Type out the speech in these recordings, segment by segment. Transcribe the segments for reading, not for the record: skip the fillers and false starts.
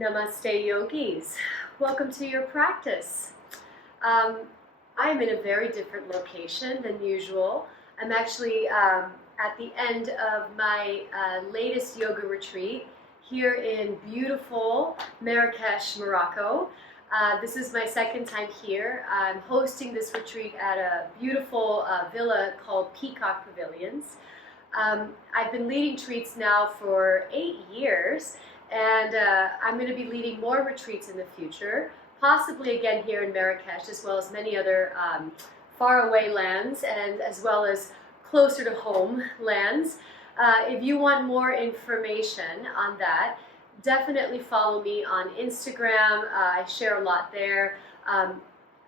Namaste yogis. Welcome to your practice. I'm in a very different location than usual. I'm actually at the end of my latest yoga retreat here in beautiful Marrakesh, Morocco. This is my second time here. I'm hosting this retreat at a beautiful villa called Peacock Pavilions. I've been leading retreats now for 8 years, and I'm going to be leading more retreats in the future, possibly again here in Marrakesh, as well as many other faraway lands, and as well as closer to home lands. If you want more information on that, definitely follow me on Instagram. I share a lot there. I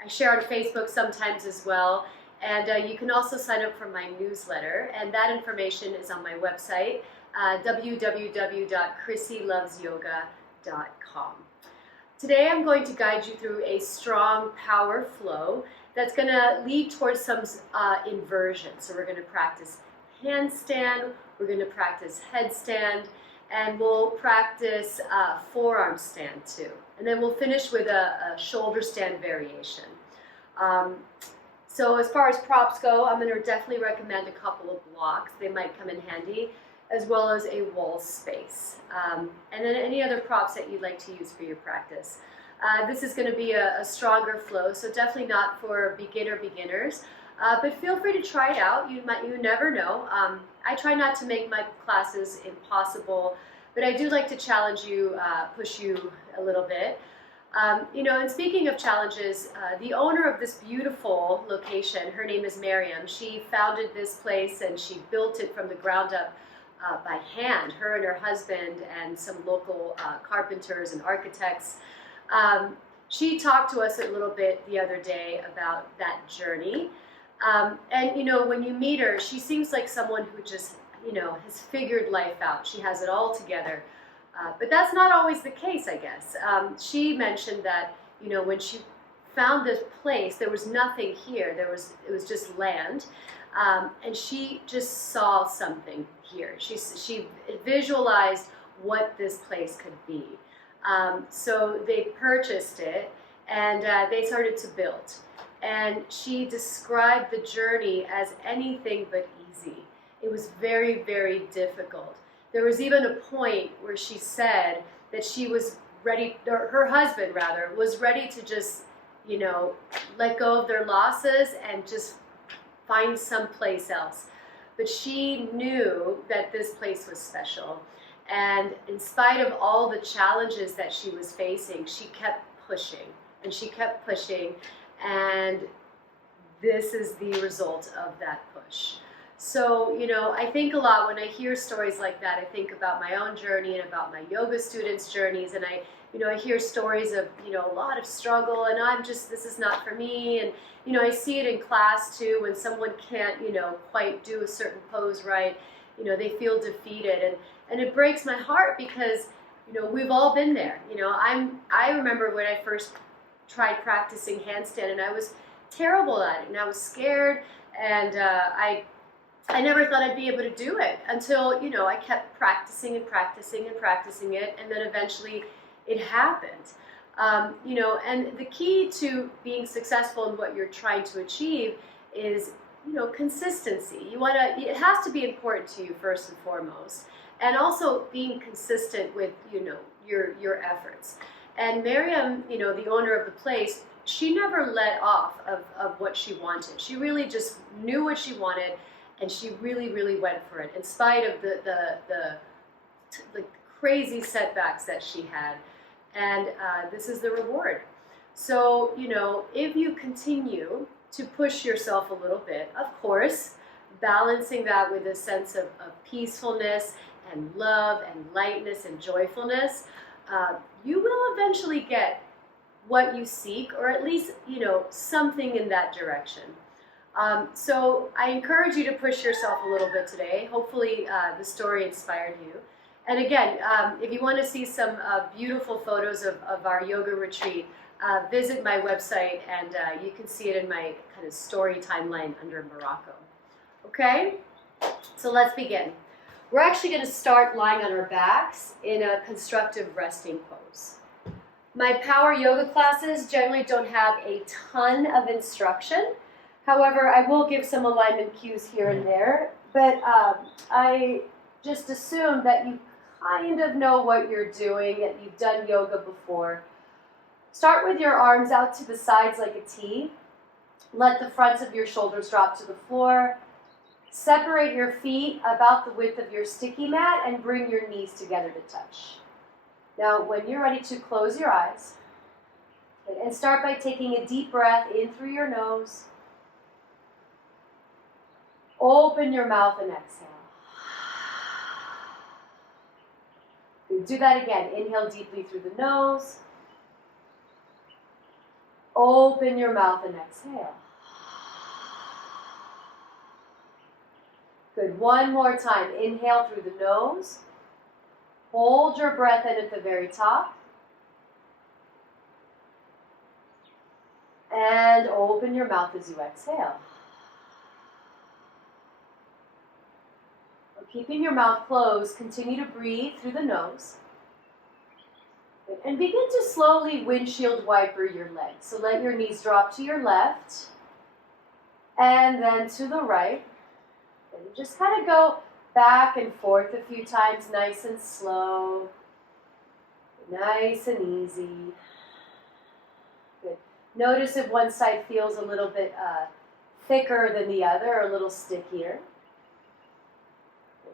share on Facebook sometimes as well. And you can also sign up for my newsletter, and that information is on my website, www.chrissylovesyoga.com. Today I'm going to guide you through a strong power flow that's going to lead towards some inversion. So we're going to practice handstand, we're going to practice headstand, and we'll practice forearm stand too. And then we'll finish with a shoulder stand variation. So as far as props go, I'm going to definitely recommend a couple of blocks. They might come in handy, as well as a wall space. And then any other props that you'd like to use for your practice. This is going to be a stronger flow, so definitely not for beginners. But feel free to try it out. You never know. I try not to make my classes impossible, but I do like to challenge you, push you a little bit. And speaking of challenges, the owner of this beautiful location, her name is Miriam. She founded this place and she built it from the ground up by hand, her and her husband and some local carpenters and architects. She talked to us a little bit the other day about that journey. And when you meet her, she seems like someone who just, has figured life out. She has it all together. But that's not always the case, I guess. She mentioned that, when she found this place, there was nothing here. It was just land. And she just saw something here. She visualized what this place could be. So they purchased it, and they started to build. And she described the journey as anything but easy. It was very, very difficult. There was even a point where she said that she was ready, or her husband rather, was ready to just, let go of their losses and just find someplace else. But she knew that this place was special. And in spite of all the challenges that she was facing, she kept pushing and she kept pushing. And this is the result of that push. So, I think a lot when I hear stories like that. I think about my own journey and about my yoga students' journeys, and I hear stories of, a lot of struggle, and this is not for me, and, I see it in class too, when someone can't, quite do a certain pose right, they feel defeated, and it breaks my heart because, we've all been there. I remember when I first tried practicing handstand, and I was terrible at it, and I was scared, and I never thought I'd be able to do it until, I kept practicing and practicing and practicing it, and then eventually it happened. And the key to being successful in what you're trying to achieve is, consistency. It has to be important to you first and foremost, and also being consistent with, your efforts. And Miriam, the owner of the place, she never let off of what she wanted. She really just knew what she wanted, and she really, really went for it, in spite of the crazy setbacks that she had. And this is the reward. So, if you continue to push yourself a little bit, of course, balancing that with a sense of peacefulness and love and lightness and joyfulness, you will eventually get what you seek, or at least, something in that direction. So I encourage you to push yourself a little bit today. Hopefully the story inspired you. And again, if you want to see some beautiful photos of our yoga retreat, visit my website, and you can see it in my kind of story timeline under Morocco. Okay? So let's begin. We're actually going to start lying on our backs in a constructive resting pose. My power yoga classes generally don't have a ton of instruction. However, I will give some alignment cues here and there, but I just assume that you kind of know what you're doing, that you've done yoga before. Start with your arms out to the sides like a T. Let the fronts of your shoulders drop to the floor. Separate your feet about the width of your sticky mat and bring your knees together to touch. Now, when you're ready to close your eyes, and start by taking a deep breath in through your nose. Open your mouth and exhale. Do that again. Inhale deeply through the nose. Open your mouth and exhale. Good. One more time. Inhale through the nose. Hold your breath in at the very top. And open your mouth as you exhale. Keeping your mouth closed, continue to breathe through the nose. And begin to slowly windshield wiper your legs. So let your knees drop to your left and then to the right. And just kind of go back and forth a few times, nice and slow, nice and easy. Good. Notice if one side feels a little bit thicker than the other, or a little stickier.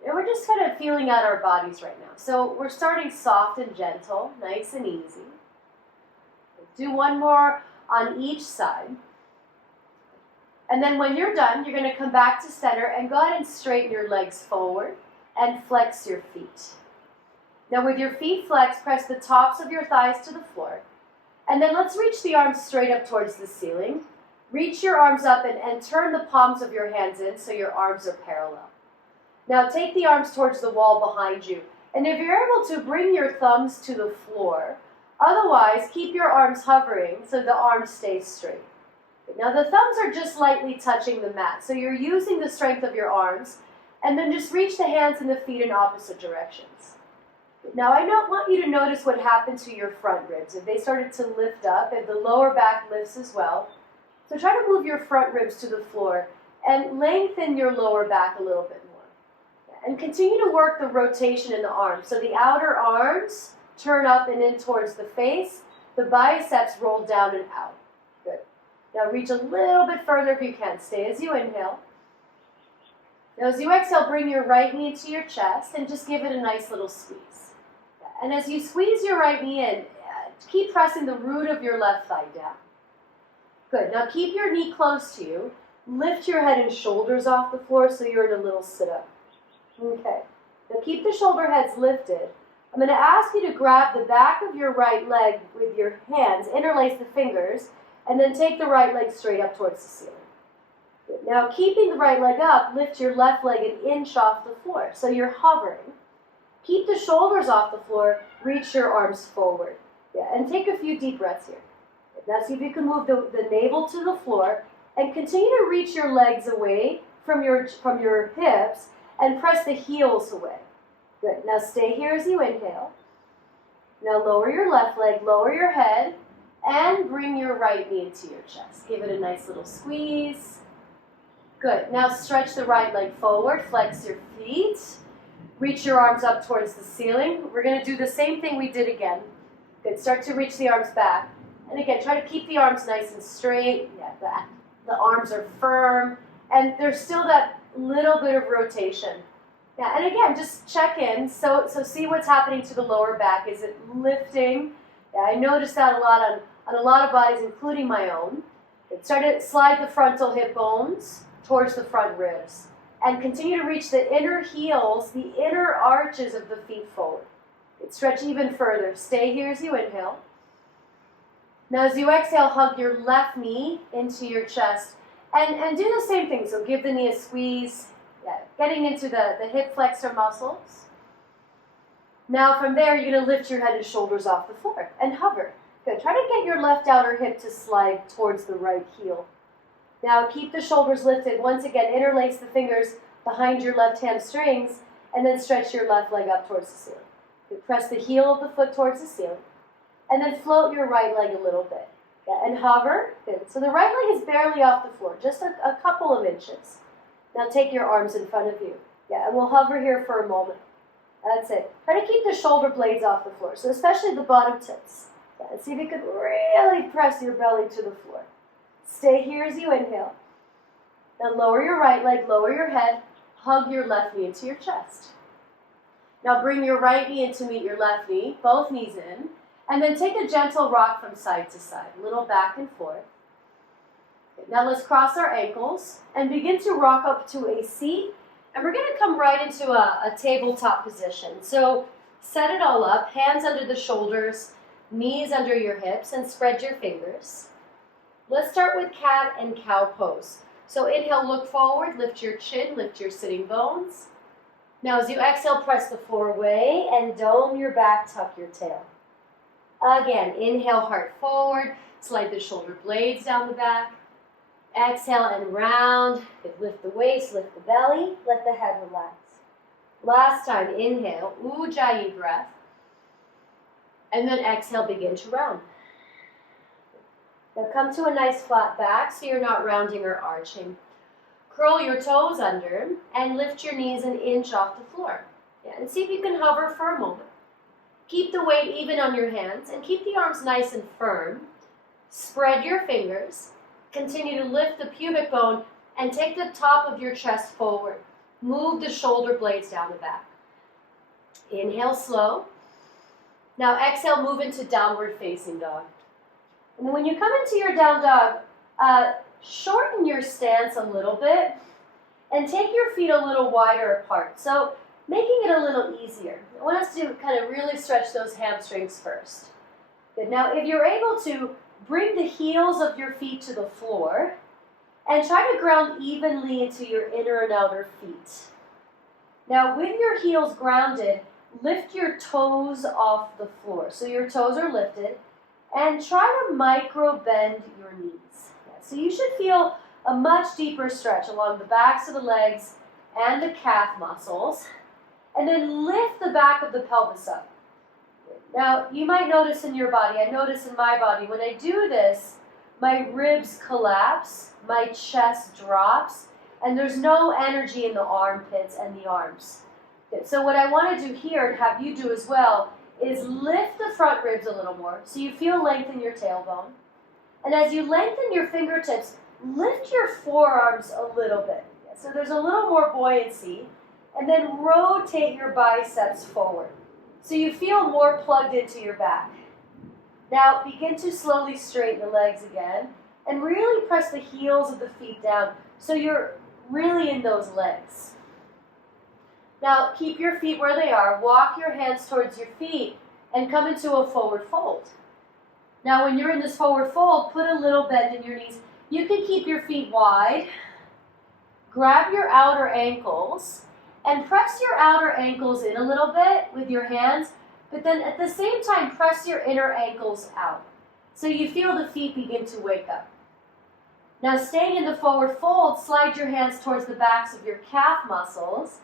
And we're just kind of feeling out our bodies right now. So we're starting soft and gentle, nice and easy. Do one more on each side. And then when you're done, you're going to come back to center and go ahead and straighten your legs forward and flex your feet. Now with your feet flexed, press the tops of your thighs to the floor. And then let's reach the arms straight up towards the ceiling. Reach your arms up and turn the palms of your hands in so your arms are parallel. Now take the arms towards the wall behind you. And if you're able to, bring your thumbs to the floor. Otherwise, keep your arms hovering so the arms stay straight. Now the thumbs are just lightly touching the mat. So you're using the strength of your arms. And then just reach the hands and the feet in opposite directions. Now I don't want you to notice what happened to your front ribs. If they started to lift up, and the lower back lifts as well. So try to move your front ribs to the floor and lengthen your lower back a little bit more. And continue to work the rotation in the arms. So the outer arms turn up and in towards the face. The biceps roll down and out. Good. Now reach a little bit further if you can. Stay as you inhale. Now as you exhale, bring your right knee to your chest and just give it a nice little squeeze. And as you squeeze your right knee in, keep pressing the root of your left thigh down. Good. Now keep your knee close to you. Lift your head and shoulders off the floor so you're in a little sit-up. Okay. Now keep the shoulder heads lifted. I'm going to ask you to grab the back of your right leg with your hands, interlace the fingers, and then take the right leg straight up towards the ceiling. Good. Now keeping the right leg up, lift your left leg an inch off the floor. So you're hovering. Keep the shoulders off the floor, reach your arms forward. Yeah, and take a few deep breaths here. Now see if you can move the navel to the floor and continue to reach your legs away from your hips and press the heels away. Good. Now stay here as you inhale. Now lower your left leg, lower your head, and bring your right knee into your chest. Give it a nice little squeeze. Good. Now stretch the right leg forward, flex your feet. Reach your arms up towards the ceiling. We're going to do the same thing we did again. Good. Start to reach the arms back. And again, try to keep the arms nice and straight. Yeah, the arms are firm. And there's still that little bit of rotation. Yeah, and again, just check in. So see what's happening to the lower back. Is it lifting? Yeah, I noticed that a lot on a lot of bodies, including my own. Start to slide the frontal hip bones towards the front ribs. And continue to reach the inner heels, the inner arches of the feet forward. Stretch even further. Stay here as you inhale. Now as you exhale, hug your left knee into your chest. And do the same thing. So give the knee a squeeze. Yeah, getting into the hip flexor muscles. Now from there, you're going to lift your head and shoulders off the floor and hover. Good. Try to get your left outer hip to slide towards the right heel. Now keep the shoulders lifted. Once again, interlace the fingers behind your left hamstrings and then stretch your left leg up towards the ceiling. Good. Press the heel of the foot towards the ceiling, and then float your right leg a little bit. Yeah, and hover. Good. So the right leg is barely off the floor, just a couple of inches. Now take your arms in front of you. Yeah, and we'll hover here for a moment. That's it. Try to keep the shoulder blades off the floor, so especially the bottom tips. Yeah, and see if you can really press your belly to the floor. Stay here as you inhale. Now lower your right leg, lower your head, hug your left knee into your chest. Now bring your right knee in to meet your left knee, both knees in, and then take a gentle rock from side to side, a little back and forth. Okay, now let's cross our ankles and begin to rock up to a seat. And we're going to come right into a tabletop position. So set it all up, hands under the shoulders, knees under your hips, and spread your fingers. Let's start with cat and cow pose. So inhale, look forward, lift your chin, lift your sitting bones. Now as you exhale, press the floor away and dome your back, tuck your tail. Again, inhale, heart forward, slide the shoulder blades down the back. Exhale and round. Lift the waist, lift the belly, let the head relax. Last time, inhale, Ujjayi breath. And then exhale, begin to round. Now come to a nice flat back so you're not rounding or arching. Curl your toes under and lift your knees an inch off the floor. Yeah, and see if you can hover for a moment. Keep the weight even on your hands and keep the arms nice and firm. Spread your fingers. Continue to lift the pubic bone and take the top of your chest forward. Move the shoulder blades down the back. Inhale slow. Now exhale, move into downward facing dog. And then when you come into your down dog, shorten your stance a little bit and take your feet a little wider apart. So making it a little easier. I want us to kind of really stretch those hamstrings first. Good. Now if you're able to, bring the heels of your feet to the floor and try to ground evenly into your inner and outer feet. Now with your heels grounded, lift your toes off the floor. So your toes are lifted and try to micro bend your knees. Yeah, so you should feel a much deeper stretch along the backs of the legs and the calf muscles. And then lift the back of the pelvis up. Now, you might notice in your body, I notice in my body, when I do this, my ribs collapse, my chest drops, and there's no energy in the armpits and the arms. Okay, so what I want to do here, and have you do as well, is lift the front ribs a little more, so you feel length in your tailbone. And as you lengthen your fingertips, lift your forearms a little bit. Yeah, so there's a little more buoyancy, and then rotate your biceps forward. So you feel more plugged into your back. Now begin to slowly straighten the legs again and really press the heels of the feet down so you're really in those legs. Now keep your feet where they are, walk your hands towards your feet and come into a forward fold. Now when you're in this forward fold, put a little bend in your knees. You can keep your feet wide, grab your outer ankles, and press your outer ankles in a little bit with your hands, but then at the same time, press your inner ankles out. So you feel the feet begin to wake up. Now staying in the forward fold, slide your hands towards the backs of your calf muscles,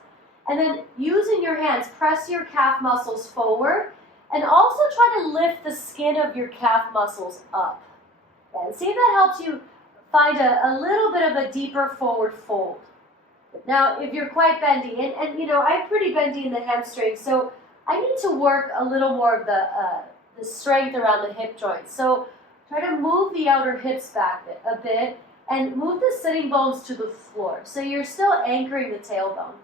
and then using your hands, press your calf muscles forward, and also try to lift the skin of your calf muscles up. And see if that helps you find a little bit of a deeper forward fold. Now, if you're quite bendy, and you know, I'm pretty bendy in the hamstrings, so I need to work a little more of the strength around the hip joints. So try to move the outer hips back a bit and move the sitting bones to the floor. So you're still anchoring the tailbone.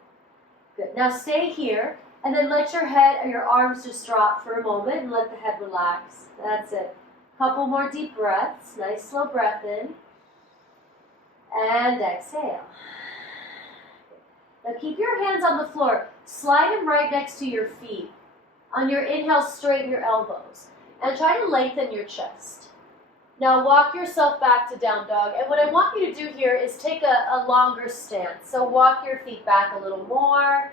Good. Now stay here, and then let your head or your arms just drop for a moment and let the head relax. That's it. Couple more deep breaths. Nice slow breath in. And exhale. Now keep your hands on the floor. Slide them right next to your feet. On your inhale, straighten your elbows. And try to lengthen your chest. Now walk yourself back to down dog. And what I want you to do here is take a longer stance. So walk your feet back a little more.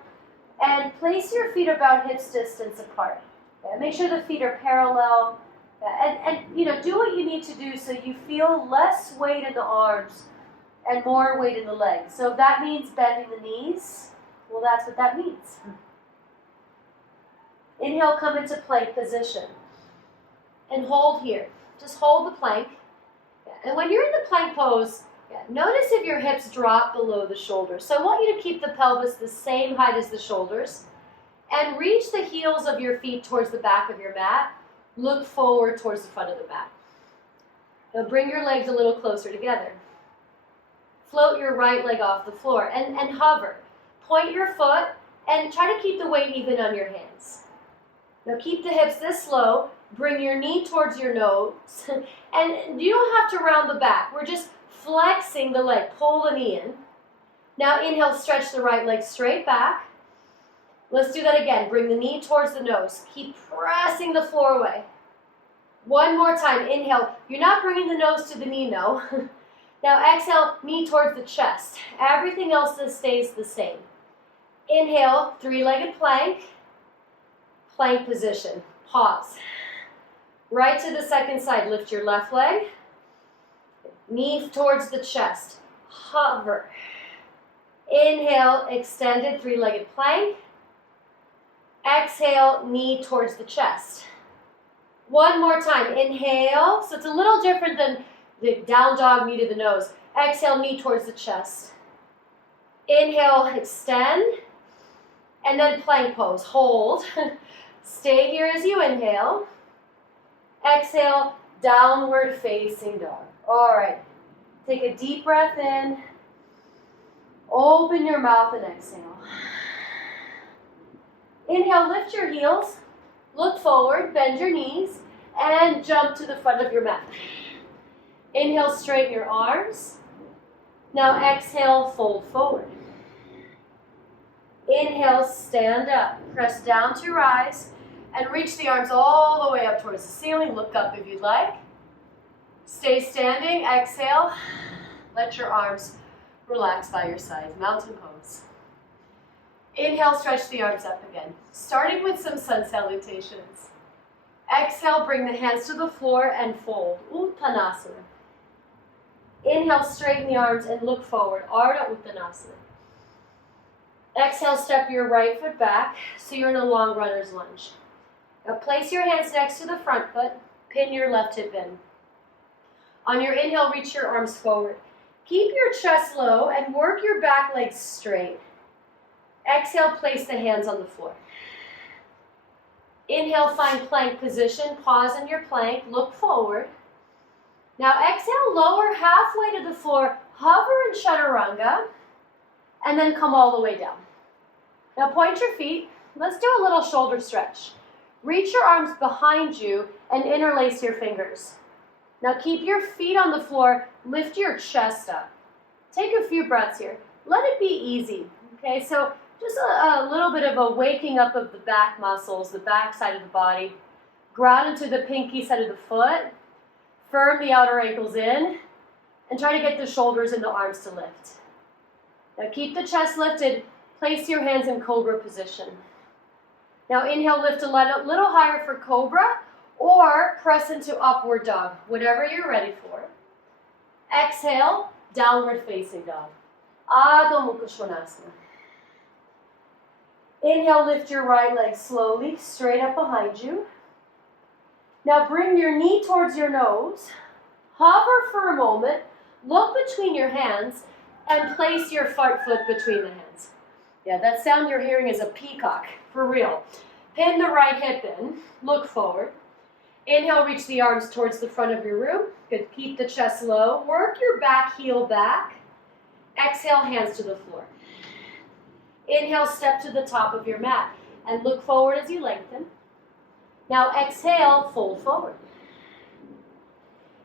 And place your feet about hips distance apart. Okay? Make sure the feet are parallel. And you know, do what you need to do so you feel less weight in the arms and more weight in the legs. So if that means bending the knees, Well, that's what that means. Inhale, come into plank position. And hold here. Just hold the plank. And when you're in the plank pose, notice if your hips drop below the shoulders. So I want you to keep the pelvis the same height as the shoulders. And reach the heels of your feet towards the back of your mat. Look forward towards the front of the mat. Now bring your legs a little closer together. Float your right leg off the floor and hover. Point your foot and try to keep the weight even on your hands. Now keep the hips this low. Bring your knee towards your nose. And you don't have to round the back. We're just flexing the leg. Pull the knee in. Now inhale, stretch the right leg straight back. Let's do that again. Bring the knee towards the nose. Keep pressing the floor away. One more time. Inhale. You're not bringing the nose to the knee, no. Now exhale, knee towards the chest. Everything else stays the same. Inhale, three-legged plank. Plank position. Pause. Right to the second side. Lift your left leg. Knee towards the chest. Hover. Inhale, extended three-legged plank. Exhale, knee towards the chest. One more time. Inhale. So it's a little different than the down dog, knee to the nose. Exhale, knee towards the chest. Inhale, extend. And then plank pose. Hold. Stay here as you inhale. Exhale, downward facing dog. All right. Take a deep breath in. Open your mouth and exhale. Inhale, lift your heels. Look forward, bend your knees, and jump to the front of your mat. Inhale, straighten your arms. Now exhale, fold forward. Inhale, stand up. Press down to rise and reach the arms all the way up towards the ceiling. Look up if you'd like. Stay standing. Exhale. Let your arms relax by your sides. Mountain pose. Inhale, stretch the arms up again. Starting with some sun salutations. Exhale, bring the hands to the floor and fold. Uttanasana. Inhale, straighten the arms and look forward. Ardha Uttanasana. Exhale, step your right foot back so you're in a long runner's lunge. Now place your hands next to the front foot. Pin your left hip in. On your inhale, reach your arms forward. Keep your chest low and work your back legs straight. Exhale, place the hands on the floor. Inhale, find plank position. Pause in your plank. Look forward. Now exhale, lower halfway to the floor. Hover in chaturanga. And then come all the way down. Now point your feet. Let's do a little shoulder stretch. Reach your arms behind you and interlace your fingers. Now keep your feet on the floor. Lift your chest up. Take a few breaths here. Let it be easy. Okay, so just a little bit of a waking up of the back muscles, the back side of the body. Ground into the pinky side of the foot. Firm the outer ankles in. And try to get the shoulders and the arms to lift. Now keep the chest lifted. Place your hands in cobra position. Now inhale, lift a little higher for cobra or press into upward dog, whatever you're ready for. Exhale, downward facing dog. Adho Mukha Svanasana. Inhale, lift your right leg slowly, straight up behind you. Now bring your knee towards your nose. Hover for a moment. Look between your hands and place your front foot between the hands. Yeah, that sound you're hearing is a peacock, for real. Pin the right hip in. Look forward. Inhale, reach the arms towards the front of your room. Good. Keep the chest low. Work your back heel back. Exhale, hands to the floor. Inhale, step to the top of your mat and look forward as you lengthen. Now exhale, fold forward.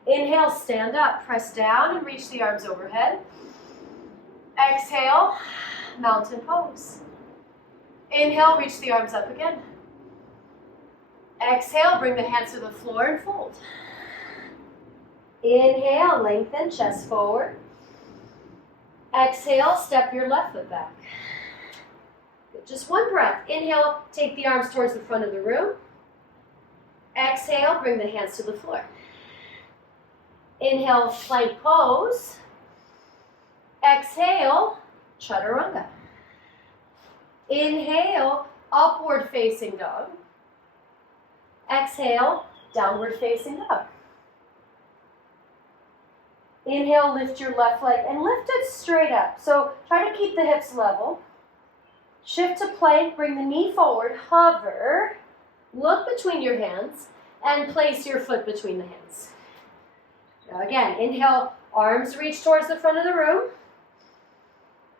Inhale, stand up, press down and reach the arms overhead. Exhale, mountain pose. Inhale, reach the arms up again. Exhale, bring the hands to the floor and fold. Inhale, lengthen, chest forward. Exhale, step your left foot back. Good. Just one breath. Inhale, take the arms towards the front of the room. Exhale, bring the hands to the floor. Inhale, plank pose. Exhale, chaturanga. Inhale, upward facing dog. Exhale, downward facing dog. Inhale, lift your left leg and lift it straight up. So try to keep the hips level. Shift to plank, bring the knee forward, hover, look between your hands, and place your foot between the hands. Now again, inhale, arms reach towards the front of the room.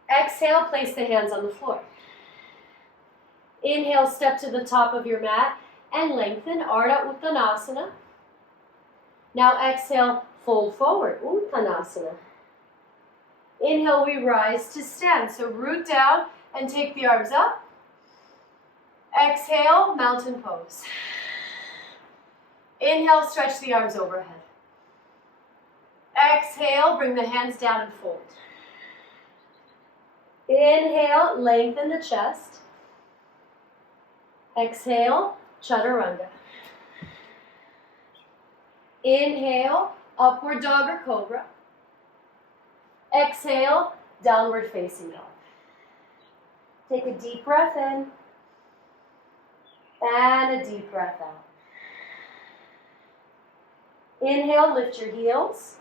Exhale, place the hands on the floor. Inhale, step to the top of your mat and lengthen, Ardha Uttanasana. Now exhale, fold forward, Uttanasana. Inhale, we rise to stand. So root down and take the arms up. Exhale, mountain pose. Inhale, stretch the arms overhead. Exhale, bring the hands down and fold. Inhale, lengthen the chest. Exhale, chaturanga. Inhale, upward dog or cobra. Exhale, downward facing dog. Take a deep breath in and a deep breath out. Inhale, lift your heels.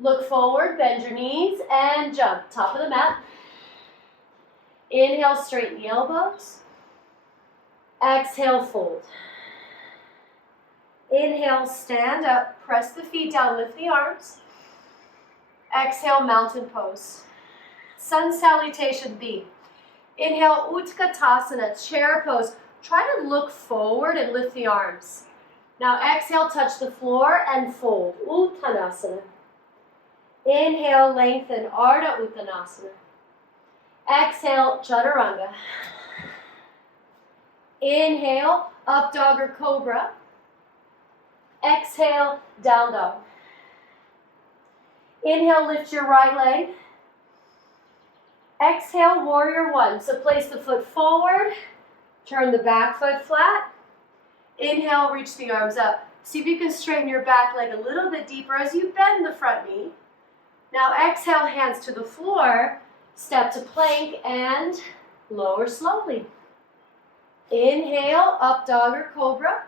Look forward, bend your knees, and jump. Top of the mat. Inhale, straighten the elbows. Exhale, fold. Inhale, stand up, press the feet down, lift the arms. Exhale, mountain pose. Sun salutation B. Inhale, Utkatasana, chair pose. Try to look forward and lift the arms. Now exhale, touch the floor and fold, Uttanasana. Inhale, lengthen, Ardha Uttanasana. Exhale, chaturanga. Inhale, up dog or cobra. Exhale, down dog. Inhale, lift your right leg. Exhale, warrior one. So place the foot forward, turn the back foot flat. Inhale, reach the arms up. See if you can straighten your back leg a little bit deeper as you bend the front knee. Now exhale, hands to the floor, step to plank and lower slowly. Inhale, up dog or cobra.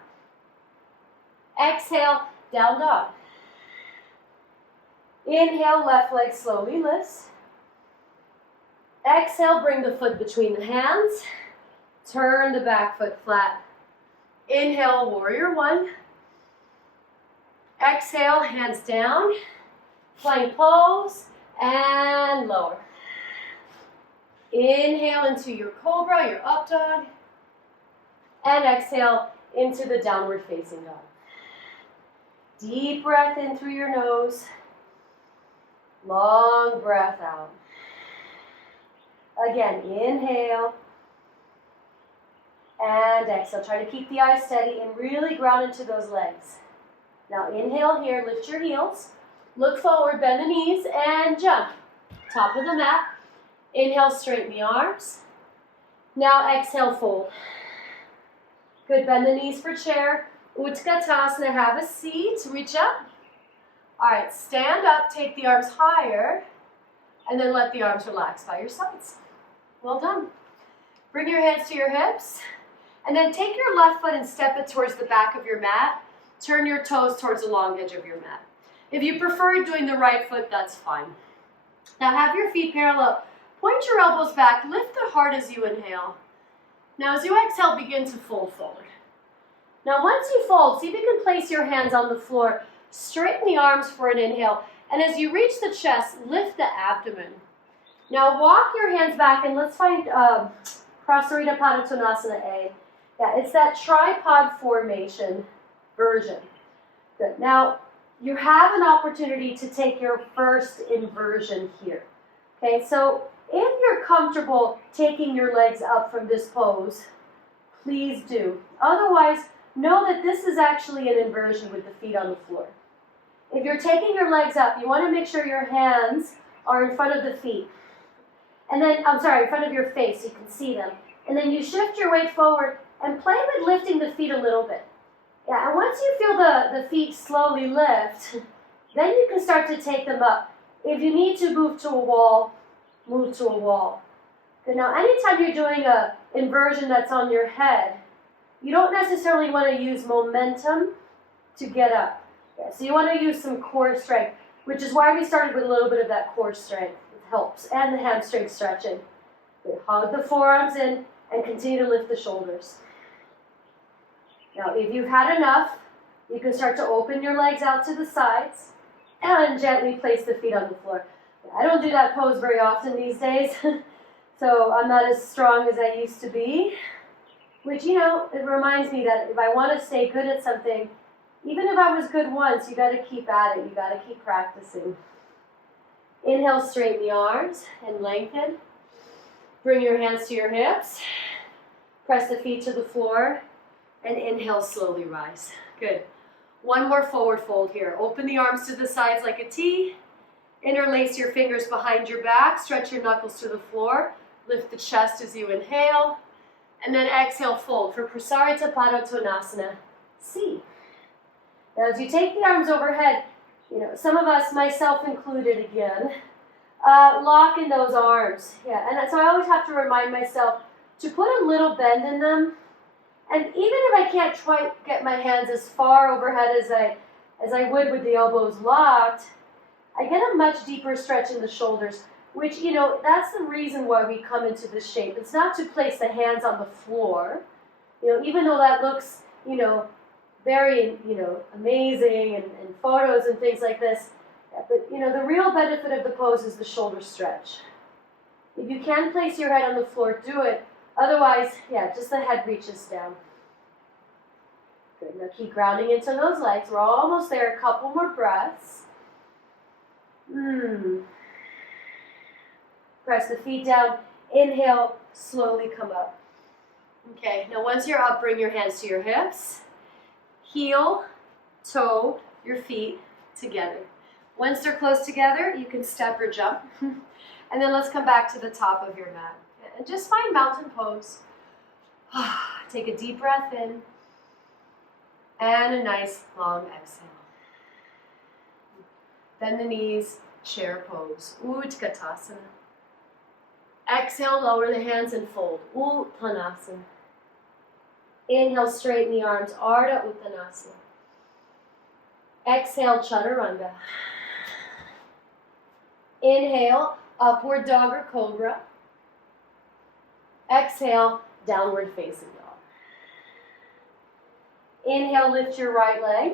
Exhale, down dog. Inhale, left leg slowly lifts. Exhale, bring the foot between the hands. Turn the back foot flat. Inhale, warrior one. Exhale, hands down. Plank pose and lower. Inhale into your cobra, your up dog. And exhale into the downward facing dog. Deep breath in through your nose. Long breath out. Again, inhale. And exhale. Try to keep the eyes steady and really ground into those legs. Now inhale here, lift your heels. Look forward, bend the knees, and jump. Top of the mat. Inhale, straighten the arms. Now exhale, fold. Good, bend the knees for chair. Utkatasana, have a seat, reach up. All right, stand up, take the arms higher, and then let the arms relax by your sides. Well done. Bring your hands to your hips, and then take your left foot and step it towards the back of your mat. Turn your toes towards the long edge of your mat. If you prefer doing the right foot, that's fine. Now have your feet parallel. Point your elbows back, lift the heart as you inhale. Now as you exhale, begin to fold forward. Now once you fold, see if you can place your hands on the floor. Straighten the arms for an inhale. And as you reach the chest, lift the abdomen. Now walk your hands back and let's find Prasarita Padottanasana A. Yeah, it's that tripod formation version. Good. Now you have an opportunity to take your first inversion here. Okay, so if you're comfortable taking your legs up from this pose, please do. Otherwise, know that this is actually an inversion with the feet on the floor. If you're taking your legs up, you want to make sure your hands are in front of the feet. And then, in front of your face so you can see them. And then you shift your weight forward and play with lifting the feet a little bit. Yeah, and once you feel the feet slowly lift, then you can start to take them up. If you need to move to a wall, move to a wall. Good. Now, anytime you're doing a inversion that's on your head, you don't necessarily want to use momentum to get up. Yeah, so you want to use some core strength, which is why we started with a little bit of that core strength. It helps, and the hamstring stretching. Good. Hug the forearms in and continue to lift the shoulders. Now, if you've had enough, you can start to open your legs out to the sides and gently place the feet on the floor. I don't do that pose very often these days, so I'm not as strong as I used to be, which, you know, it reminds me that if I want to stay good at something, even if I was good once, you got to keep at it. You got to keep practicing. Inhale, straighten the arms and lengthen. Bring your hands to your hips. Press the feet to the floor. And inhale, slowly rise. Good. One more forward fold here. Open the arms to the sides like a T. Interlace your fingers behind your back. Stretch your knuckles to the floor. Lift the chest as you inhale. And then exhale, fold for Prasarita Padottanasana C. Now, as you take the arms overhead, you know, some of us, myself included again, lock in those arms. Yeah, and so I always have to remind myself to put a little bend in them. And even if I can't quite get my hands as far overhead as I would with the elbows locked, I get a much deeper stretch in the shoulders, which, you know, that's the reason why we come into this shape. It's not to place the hands on the floor, you know, even though that looks, you know, very, you know, amazing and photos and things like this. But, you know, the real benefit of the pose is the shoulder stretch. If you can place your head on the floor, do it. Otherwise, yeah, just the head reaches down. Good. Now keep grounding into those legs. We're almost there. A couple more breaths. Press the feet down. Inhale, slowly come up. Okay, now once you're up, bring your hands to your hips. Heel, toe, your feet together. Once they're close together, you can step or jump. And then let's come back to the top of your mat. And just find mountain pose. Take a deep breath in. And a nice long exhale. Bend the knees, chair pose. Utkatasana. Exhale, lower the hands and fold. Uttanasana. Inhale, straighten the arms. Ardha Uttanasana. Exhale, Chaturanga. Inhale, upward dog or cobra. Exhale, downward facing dog. Inhale, lift your right leg.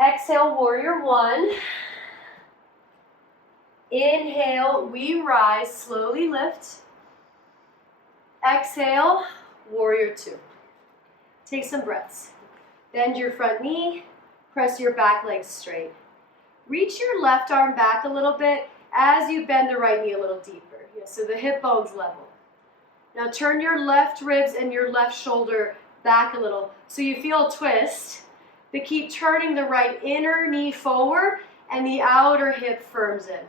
Exhale, warrior one. Inhale, we rise, slowly lift. Exhale, warrior two. Take some breaths. Bend your front knee, press your back leg straight. Reach your left arm back a little bit as you bend the right knee a little deeper. Yeah, so the hip bone's level. Now turn your left ribs and your left shoulder back a little so you feel a twist, but keep turning the right inner knee forward and the outer hip firms in.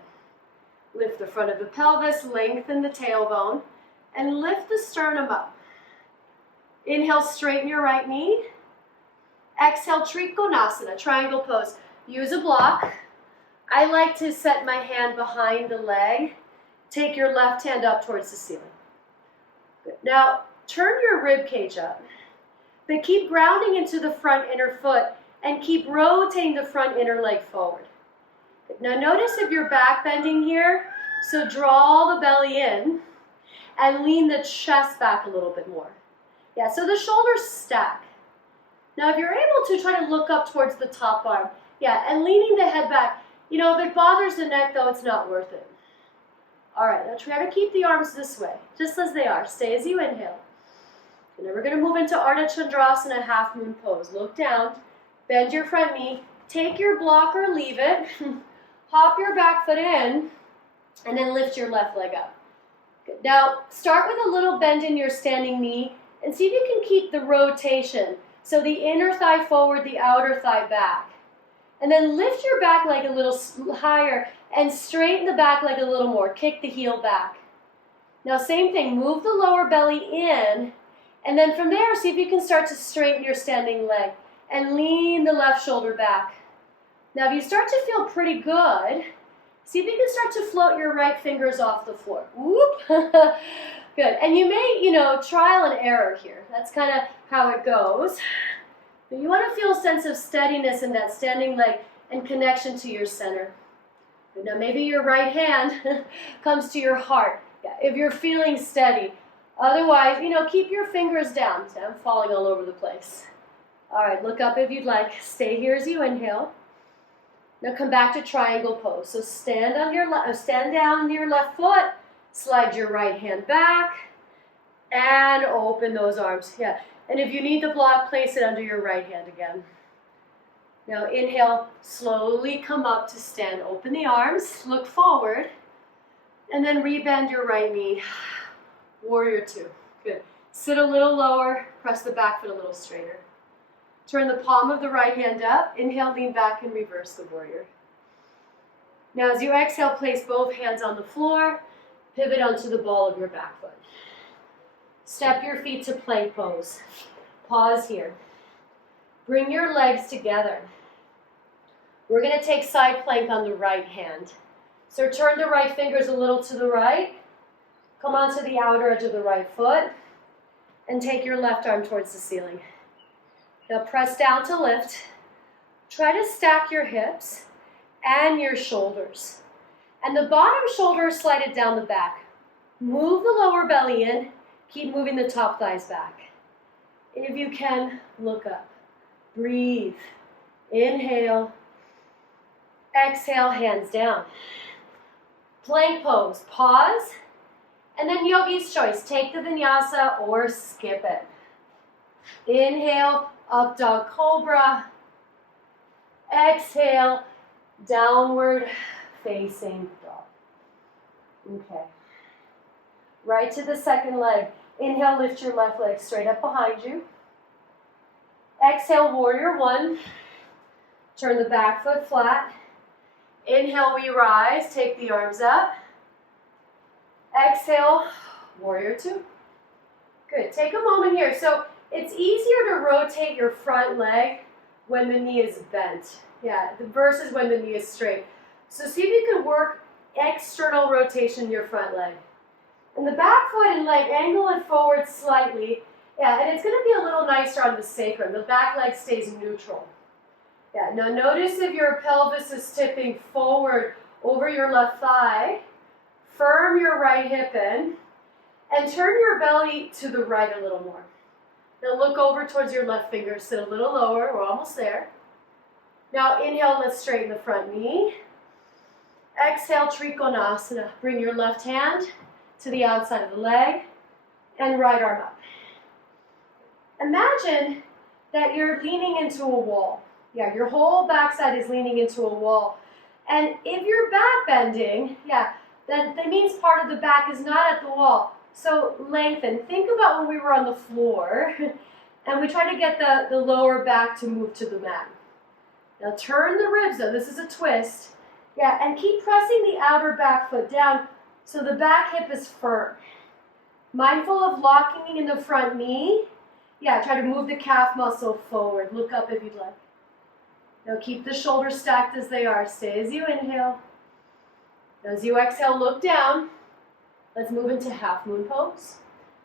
Lift the front of the pelvis, lengthen the tailbone, and lift the sternum up. Inhale, straighten your right knee. Exhale, Trikonasana, triangle pose. Use a block. I like to set my hand behind the leg. Take your left hand up towards the ceiling. Good. Now, turn your rib cage up, but keep grounding into the front inner foot and keep rotating the front inner leg forward. Good. Now, notice if you're back bending here, so draw the belly in and lean the chest back a little bit more. Yeah, so the shoulders stack. Now, if you're able to try to look up towards the top arm, yeah, and leaning the head back. You know, if it bothers the neck, though, it's not worth it. All right, now try to keep the arms this way, just as they are. Stay as you inhale. And then we're going to move into Ardha Chandrasana, half moon pose. Look down, bend your front knee, take your block or leave it, hop your back foot in, and then lift your left leg up. Good. Now, start with a little bend in your standing knee, and see if you can keep the rotation. So the inner thigh forward, the outer thigh back. And then lift your back leg a little higher and straighten the back leg a little more. Kick the heel back. Now same thing, move the lower belly in, and then from there, see if you can start to straighten your standing leg and lean the left shoulder back. Now if you start to feel pretty good, See if you can start to float your right fingers off the floor. Whoop. Good. And you may, trial and error here. That's kind of how it goes. But you want to feel a sense of steadiness in that standing leg and connection to your center. But now maybe your right hand comes to your heart. Yeah, if you're feeling steady. Otherwise, keep your fingers down. So I'm falling all over the place. All right, look up if you'd like. Stay here as you inhale. Now come back to triangle pose. So stand down on your left foot. Slide your right hand back. And open those arms. Yeah. And if you need the block, place it under your right hand again. Now inhale, slowly come up to stand. Open the arms, look forward. And then rebend your right knee. Warrior two. Good. Sit a little lower, press the back foot a little straighter. Turn the palm of the right hand up. Inhale, lean back and reverse the warrior. Now as you exhale, place both hands on the floor. Pivot onto the ball of your back foot. Step your feet to plank pose. Pause here. Bring your legs together. We're going to take side plank on the right hand. So turn the right fingers a little to the right. Come onto the outer edge of the right foot. And take your left arm towards the ceiling. Now press down to lift. Try to stack your hips and your shoulders. And the bottom shoulder slide it down the back. Move the lower belly in. Keep moving the top thighs back. If you can, look up. Breathe. Inhale. Exhale, hands down. Plank pose. Pause. And then yogi's choice. Take the vinyasa or skip it. Inhale, up dog cobra. Exhale, downward facing dog. Okay. Right to the second leg. Inhale, lift your left leg straight up behind you. Exhale, warrior one. Turn the back foot flat. Inhale, we rise. Take the arms up. Exhale, warrior two. Good. Take a moment here. So it's easier to rotate your front leg when the knee is bent. Yeah, versus when the knee is straight. So see if you can work external rotation in your front leg. And the back foot and leg, angle it forward slightly. Yeah, and it's going to be a little nicer on the sacrum. The back leg stays neutral. Yeah, now notice if your pelvis is tipping forward over your left thigh. Firm your right hip in. And turn your belly to the right a little more. Now look over towards your left finger. Sit a little lower. We're almost there. Now inhale, let's straighten the front knee. Exhale, Trikonasana. Bring your left hand to the outside of the leg and right arm up. Imagine that you're leaning into a wall. Yeah, your whole backside is leaning into a wall. And if you're back bending, yeah, that means part of the back is not at the wall. So lengthen. Think about when we were on the floor and we try to get the lower back to move to the mat. Now turn the ribs though. This is a twist. Yeah, and keep pressing the outer back foot down so the back hip is firm. Mindful of locking in the front knee. Yeah, try to move the calf muscle forward. Look up if you'd like. Now keep the shoulders stacked as they are. Stay as you inhale. As you exhale, look down. Let's move into half moon pose.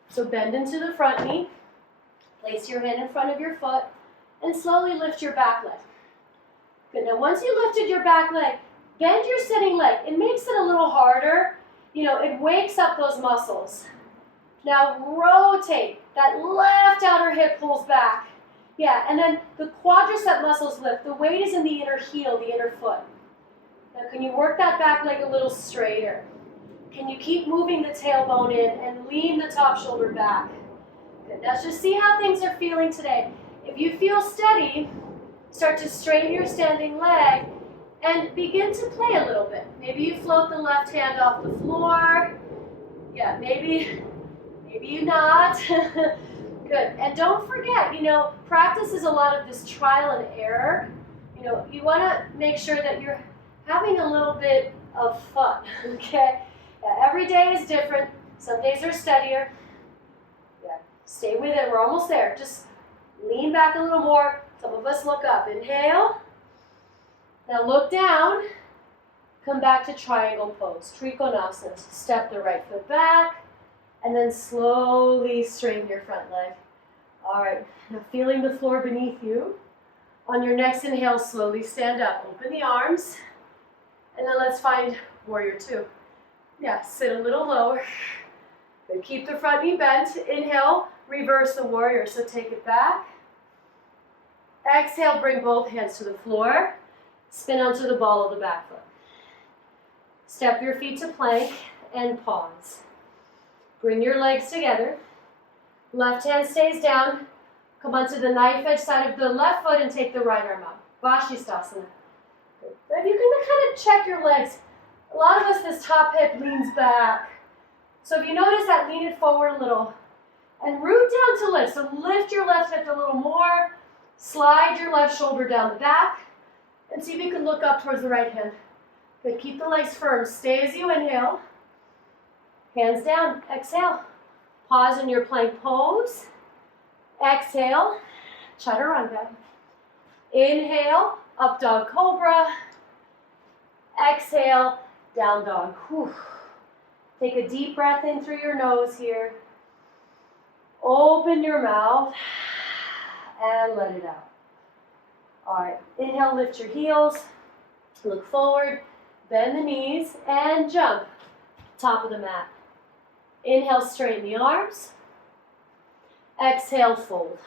So bend into the front knee. Place your hand in front of your foot and slowly lift your back leg. Good. Now once you lifted your back leg, bend your sitting leg. It makes it a little harder. It wakes up those muscles. Now rotate. That left outer hip pulls back. Yeah, and then the quadricep muscles lift. The weight is in the inner heel, the inner foot. Now can you work that back leg a little straighter? Can you keep moving the tailbone in and lean the top shoulder back? Good. Now just see how things are feeling today. If you feel steady, start to straighten your standing leg and begin to play a little bit. Maybe you float the left hand off the floor. Yeah, maybe you not. Good. And don't forget, practice is a lot of this trial and error. You want to make sure that you're having a little bit of fun, okay? Yeah, every day is different. Some days are steadier. Yeah, stay with it. We're almost there. Just lean back a little more. Some of us look up. Inhale. Now look down. come back to triangle pose, Trikonasana. Step the right foot back, and then slowly straighten your front leg. All right, now feeling the floor beneath you. On your next inhale, slowly stand up. Open the arms, and then let's find warrior two. Yeah, sit a little lower. Good. Keep the front knee bent. Inhale, reverse the warrior, so take it back. Exhale, bring both hands to the floor. Spin onto the ball of the back foot. Step your feet to plank and pause. Bring your legs together. Left hand stays down. Come onto the knife edge side of the left foot and take the right arm up. Vashisthasana. If you can kind of check your legs. A lot of us, this top hip leans back. So if you notice that, lean it forward a little. And root down to lift. So lift your left hip a little more. Slide your left shoulder down the back. And see if you can look up towards the right hand. Good. Keep the legs firm. Stay as you inhale. Hands down. Exhale. Pause in your plank pose. Exhale. Chaturanga. Inhale. Up dog cobra. Exhale. Down dog. Whew. Take a deep breath in through your nose here. Open your mouth. And let it out. All right. Inhale. Lift your heels. Look forward. Bend the knees and jump. Top of the mat. Inhale, straighten the arms. Exhale, fold.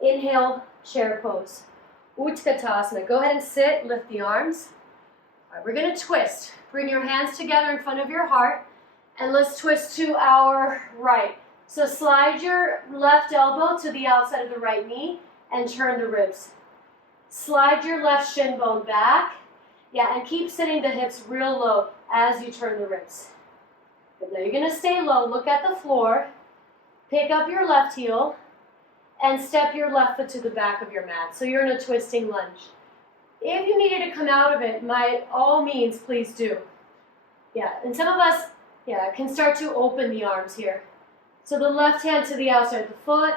Inhale, chair pose. Utkatasana. Go ahead and sit, lift the arms. All right, we're going to twist. Bring your hands together in front of your heart, and let's twist to our right. So slide your left elbow to the outside of the right knee and turn the ribs. Slide your left shin bone back. Yeah, and keep sitting the hips real low as you turn the ribs. Good. Now you're going to stay low, look at the floor, pick up your left heel, and step your left foot to the back of your mat. So you're in a twisting lunge. If you needed to come out of it, by all means, please do. Yeah, and some of us, can start to open the arms here. So the left hand to the outside of the foot,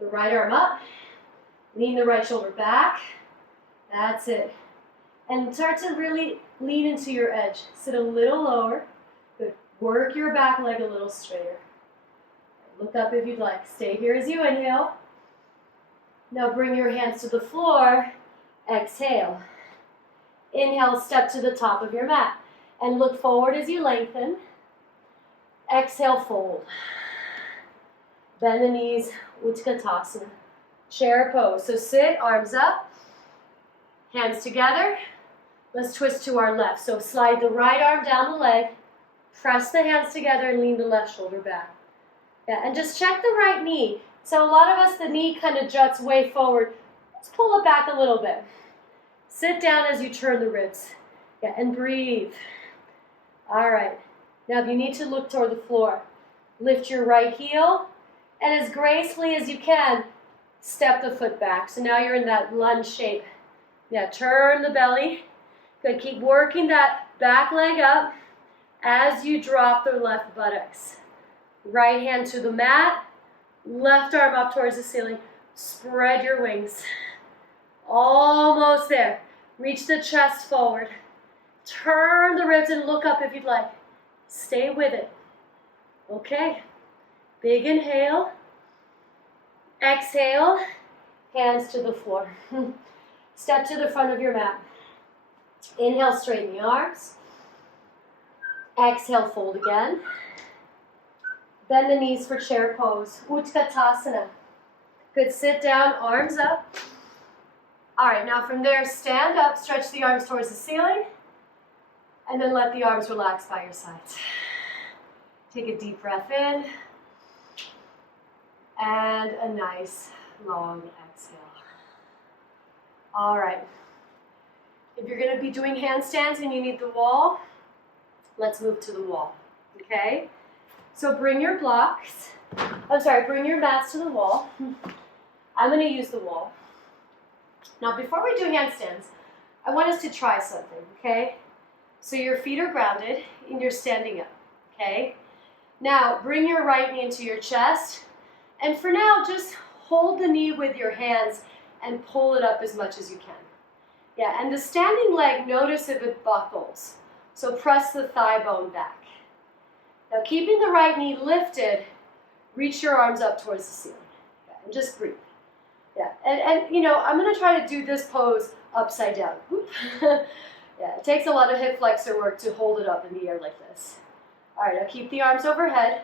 the right arm up, lean the right shoulder back. That's it. And start to really lean into your edge. Sit a little lower. Good. Work your back leg a little straighter. Look up if you'd like. Stay here as you inhale. Now bring your hands to the floor. Exhale. Inhale, step to the top of your mat. And look forward as you lengthen. Exhale, fold. Bend the knees, Utkatasana. Chair pose. So sit, arms up, hands together. Let's twist to our left. So slide the right arm down the leg, press the hands together and lean the left shoulder back. Yeah, and just check the right knee. So a lot of us, the knee kind of juts way forward. Let's pull it back a little bit. Sit down as you turn the ribs. Yeah, and breathe. All right. Now if you need to look toward the floor, lift your right heel, and as gracefully as you can, step the foot back. So now you're in that lunge shape. Yeah, turn the belly. Good, keep working that back leg up as you drop the left buttocks. Right hand to the mat, left arm up towards the ceiling. Spread your wings. Almost there. Reach the chest forward. Turn the ribs and look up if you'd like. Stay with it. Okay. Big inhale. Exhale. Hands to the floor. Step to the front of your mat. Inhale, straighten the arms. Exhale, fold again. Bend the knees for chair pose. Utkatasana. Good, sit down, arms up. All right, now from there, stand up, stretch the arms towards the ceiling, and then let the arms relax by your sides. Take a deep breath in, and a nice long exhale. All right. If you're going to be doing handstands and you need the wall, let's move to the wall, okay? So bring your bring your mats to the wall. I'm going to use the wall. Now before we do handstands, I want us to try something, okay? So your feet are grounded and you're standing up, okay? Now bring your right knee into your chest, and for now just hold the knee with your hands and pull it up as much as you can. Yeah, and the standing leg, notice if it buckles. So press the thigh bone back. Now keeping the right knee lifted, reach your arms up towards the ceiling. Yeah, and just breathe. Yeah, and you know, I'm going to try to do this pose upside down. Yeah, it takes a lot of hip flexor work to hold it up in the air like this. All right, now keep the arms overhead.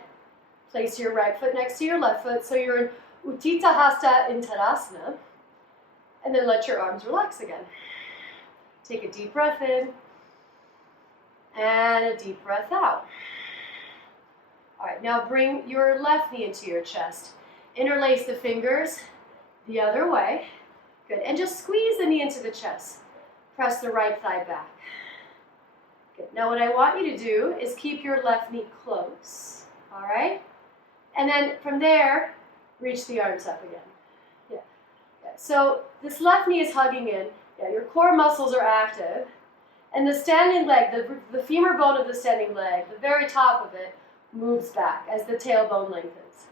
Place your right foot next to your left foot, so you're in Utthita Hasta Uttanasana. And then let your arms relax again. Take a deep breath in, and a deep breath out. All right, now bring your left knee into your chest. Interlace the fingers the other way. Good, and just squeeze the knee into the chest. Press the right thigh back. Good, now what I want you to do is keep your left knee close, all right? And then from there, reach the arms up again. Yeah. So this left knee is hugging in. Yeah, your core muscles are active. And the standing leg, the femur bone of the standing leg, the very top of it, moves back as the tailbone lengthens.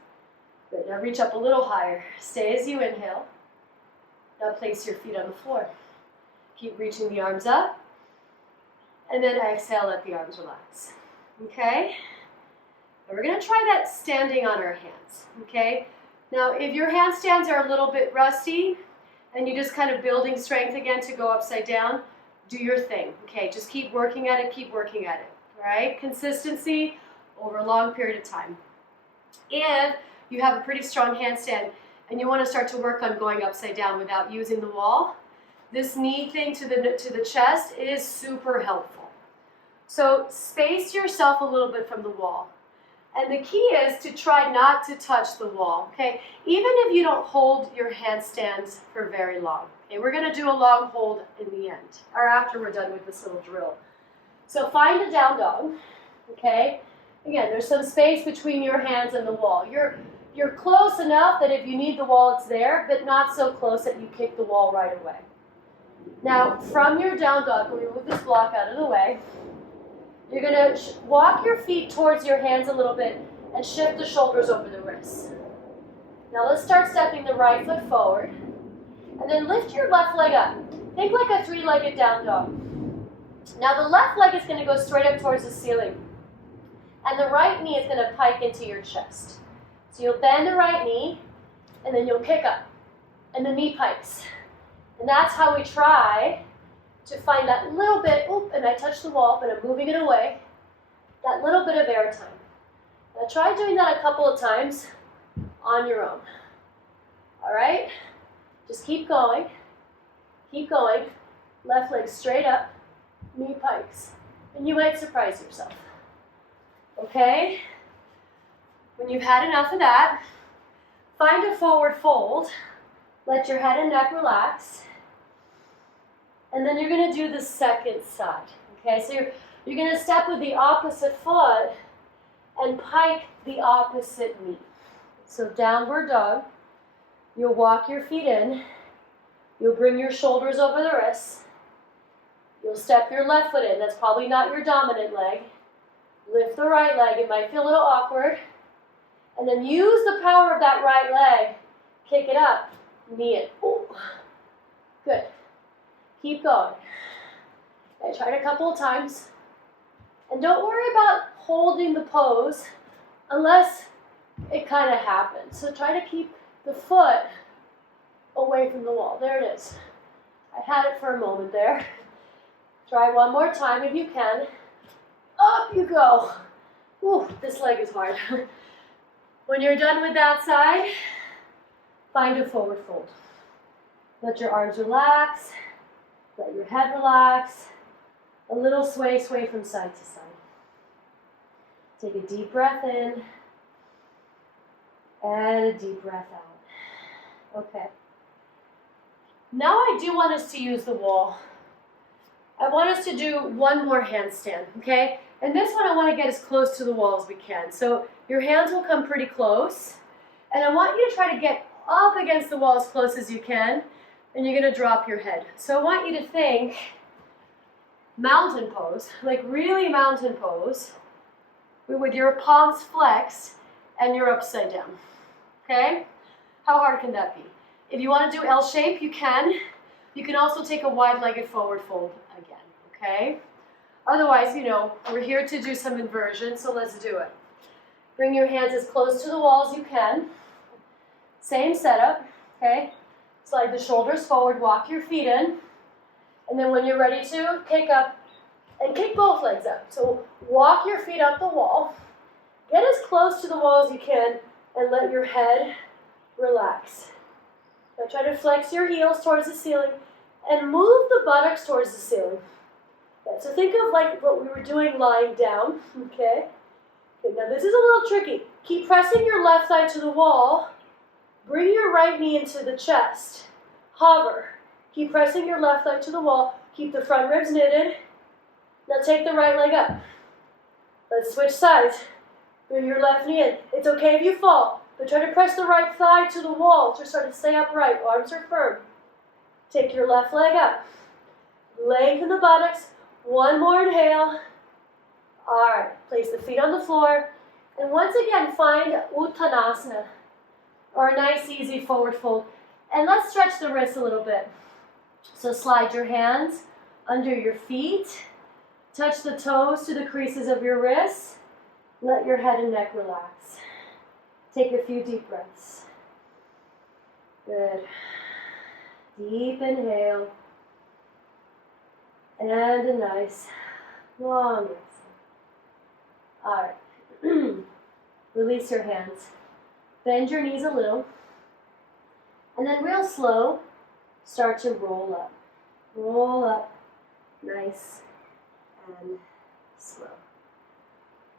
Good, now reach up a little higher. Stay as you inhale. Now place your feet on the floor. Keep reaching the arms up. And then exhale, let the arms relax. Okay? And we're going to try that standing on our hands. Okay? Now, if your handstands are a little bit rusty, and you're just kind of building strength again to go upside down, do your thing. Okay? Just keep working at it, keep working at it. All right? Consistency over a long period of time. If you have a pretty strong handstand and you want to start to work on going upside down without using the wall, this knee thing to the chest is super helpful. So space yourself a little bit from the wall. And the key is to try not to touch the wall, okay? Even if you don't hold your handstands for very long. Okay, we're going to do a long hold in the end, or after we're done with this little drill. So find a down dog, okay? Again, there's some space between your hands and the wall. You're close enough that if you need the wall, it's there, but not so close that you kick the wall right away. Now, from your down dog, when we move this block out of the way, you're going to walk your feet towards your hands a little bit and shift the shoulders over the wrists. Now let's start stepping the right foot forward. And then lift your left leg up. Think like a three-legged down dog. Now the left leg is going to go straight up towards the ceiling. And the right knee is going to pike into your chest. So you'll bend the right knee, and then you'll kick up. And the knee pikes. And that's how we try to find that little bit, and I touched the wall, but I'm moving it away, that little bit of air time. Now try doing that a couple of times on your own. All right? Just keep going. Keep going. Left leg straight up, knee pikes. And you might surprise yourself. Okay? When you've had enough of that, find a forward fold. Let your head and neck relax. And then you're going to do the second side. Okay, so you're going to step with the opposite foot and pike the opposite knee. So downward dog. You'll walk your feet in. You'll bring your shoulders over the wrists. You'll step your left foot in. That's probably not your dominant leg. Lift the right leg. It might feel a little awkward. And then use the power of that right leg. Kick it up. Knee it. Ooh. Good. Keep going. I tried a couple of times. And don't worry about holding the pose unless it kind of happens. So try to keep the foot away from the wall. There it is. I had it for a moment there. Try one more time if you can. Up you go. Ooh, this leg is hard. When you're done with that side, find a forward fold. Let your arms relax. Let your head relax. A little sway from side to side. Take a deep breath in. And a deep breath out. Okay. Now I do want us to use the wall. I want us to do one more handstand, okay? And this one I want to get as close to the wall as we can. So your hands will come pretty close. And I want you to try to get up against the wall as close as you can. And you're going to drop your head. So I want you to think mountain pose, like really mountain pose, with your palms flexed and you're upside down. Okay? How hard can that be? If you want to do L shape, you can. You can also take a wide-legged forward fold again, okay? Otherwise, you know, we're here to do some inversion, so let's do it. Bring your hands as close to the wall as you can. Same setup, okay? Slide the shoulders forward, walk your feet in, and then when you're ready to, kick up and kick both legs up. So walk your feet up the wall, get as close to the wall as you can, and let your head relax. Now try to flex your heels towards the ceiling and move the buttocks towards the ceiling. Okay, so think of like what we were doing lying down, okay? Okay, now this is a little tricky. Keep pressing your left thigh to the wall. Bring your right knee into the chest. Hover. Keep pressing your left leg to the wall. Keep the front ribs knitted. Now take the right leg up. Let's switch sides. Bring your left knee in. It's okay if you fall, but try to press the right thigh to the wall to start to stay upright. Arms are firm. Take your left leg up. Lengthen the buttocks. One more inhale. All right. Place the feet on the floor. And once again, find Uttanasana, or a nice easy forward fold. And let's stretch the wrists a little bit. So slide your hands under your feet. Touch the toes to the creases of your wrists. Let your head and neck relax. Take a few deep breaths. Good. Deep inhale. And a nice long exhale. All right. Release your hands. Bend your knees a little. And then real slow, start to roll up. Roll up. Nice and slow.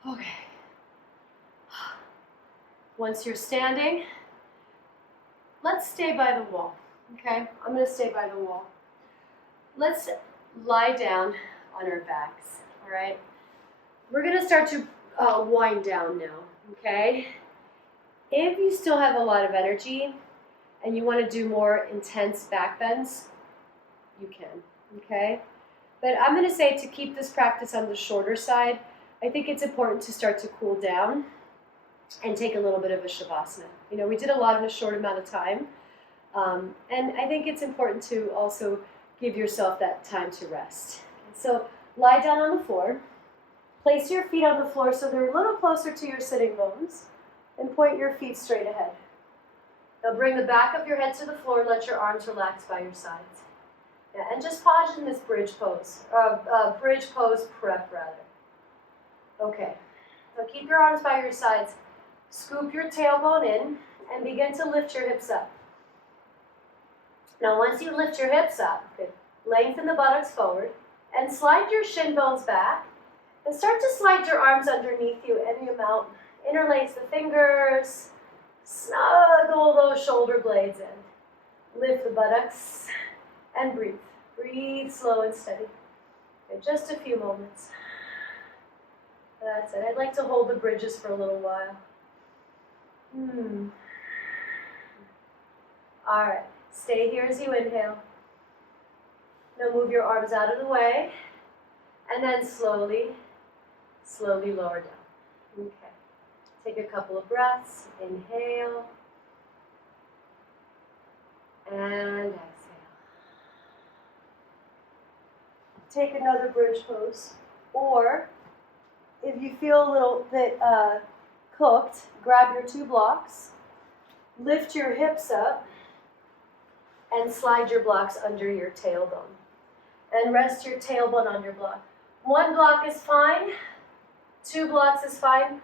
Okay. Once you're standing, let's stay by the wall. Okay? I'm going to stay by the wall. Let's lie down on our backs. All right? We're going to start to wind down now. Okay? If you still have a lot of energy and you want to do more intense back bends, you can, okay? But I'm going to say to keep this practice on the shorter side, I think it's important to start to cool down and take a little bit of a shavasana. You know, we did a lot in a short amount of time, and I think it's important to also give yourself that time to rest. So lie down on the floor. Place your feet on the floor so they're a little closer to your sitting bones. And point your feet straight ahead. Now bring the back of your head to the floor and let your arms relax by your sides. Yeah, and just pause in this bridge pose, bridge pose prep rather. Okay, now keep your arms by your sides. Scoop your tailbone in and begin to lift your hips up. Now once you lift your hips up, lengthen the buttocks forward and slide your shin bones back and start to slide your arms underneath you any amount. Interlace the fingers, snuggle those shoulder blades in. Lift the buttocks and breathe. Breathe slow and steady. Okay, just a few moments. That's it. I'd like to hold the bridges for a little while. All right, stay here as you inhale. Now move your arms out of the way and then slowly lower down. Okay. Take a couple of breaths. Inhale. And exhale. Take another bridge pose. Or, if you feel a little bit cooked, grab your 2 blocks. Lift your hips up. And slide your blocks under your tailbone. And rest your tailbone on your block. 1 block is fine. 2 blocks is fine.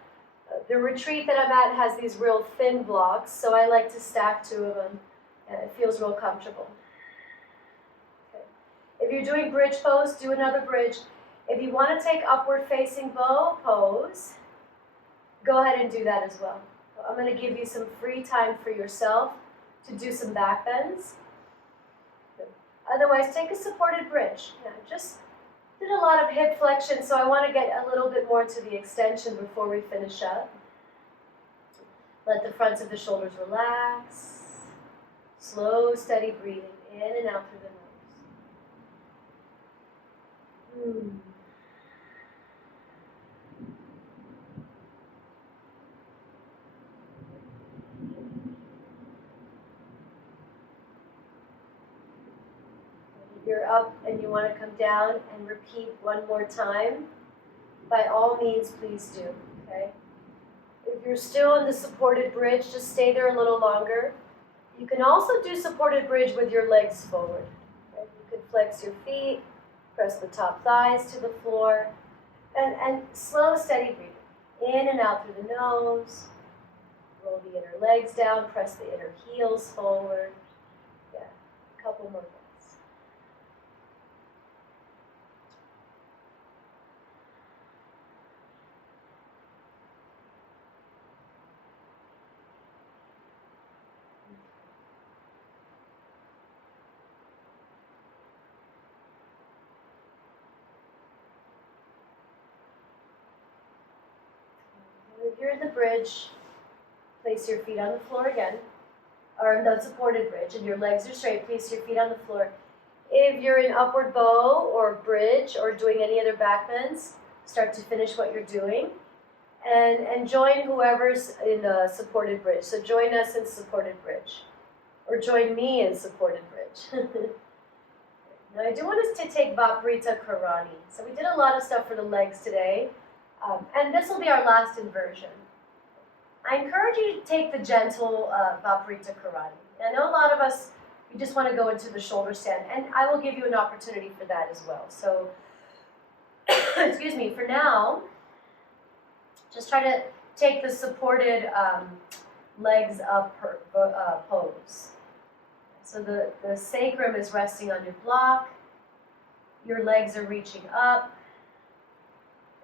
The retreat that I'm at has these real thin blocks, so I like to stack 2 of them, and it feels real comfortable. Okay. If you're doing bridge pose, do another bridge. If you want to take upward facing bow pose, go ahead and do that as well. So I'm going to give you some free time for yourself to do some back bends. Otherwise, take a supported bridge. Just did a lot of hip flexion, so I want to get a little bit more to the extension before we finish up. Let the fronts of the shoulders relax. Slow, steady breathing in and out through the nose. you're up and you want to come down and repeat one more time, by all means, please do, okay? If you're still in the supported bridge, just stay there a little longer. You can also do supported bridge with your legs forward. Okay? You could flex your feet, press the top thighs to the floor, and slow, steady breathing. In and out through the nose. Roll the inner legs down, press the inner heels forward. Yeah, a couple more breaths. If you're in the bridge, place your feet on the floor again, or in the supported bridge, and your legs are straight, place your feet on the floor. If you're in upward bow or bridge or doing any other back bends, start to finish what you're doing. And join whoever's in a supported bridge. So join us in supported bridge. Or join me in supported bridge. Now I do want us to take Viparita Karani. So we did a lot of stuff for the legs today. And this will be our last inversion. I encourage you to take the gentle Viparita Karani. I know a lot of us, we just want to go into the shoulder stand. And I will give you an opportunity for that as well. So, excuse me, for now, just try to take the supported legs up pose. So the sacrum is resting on your block, your legs are reaching up,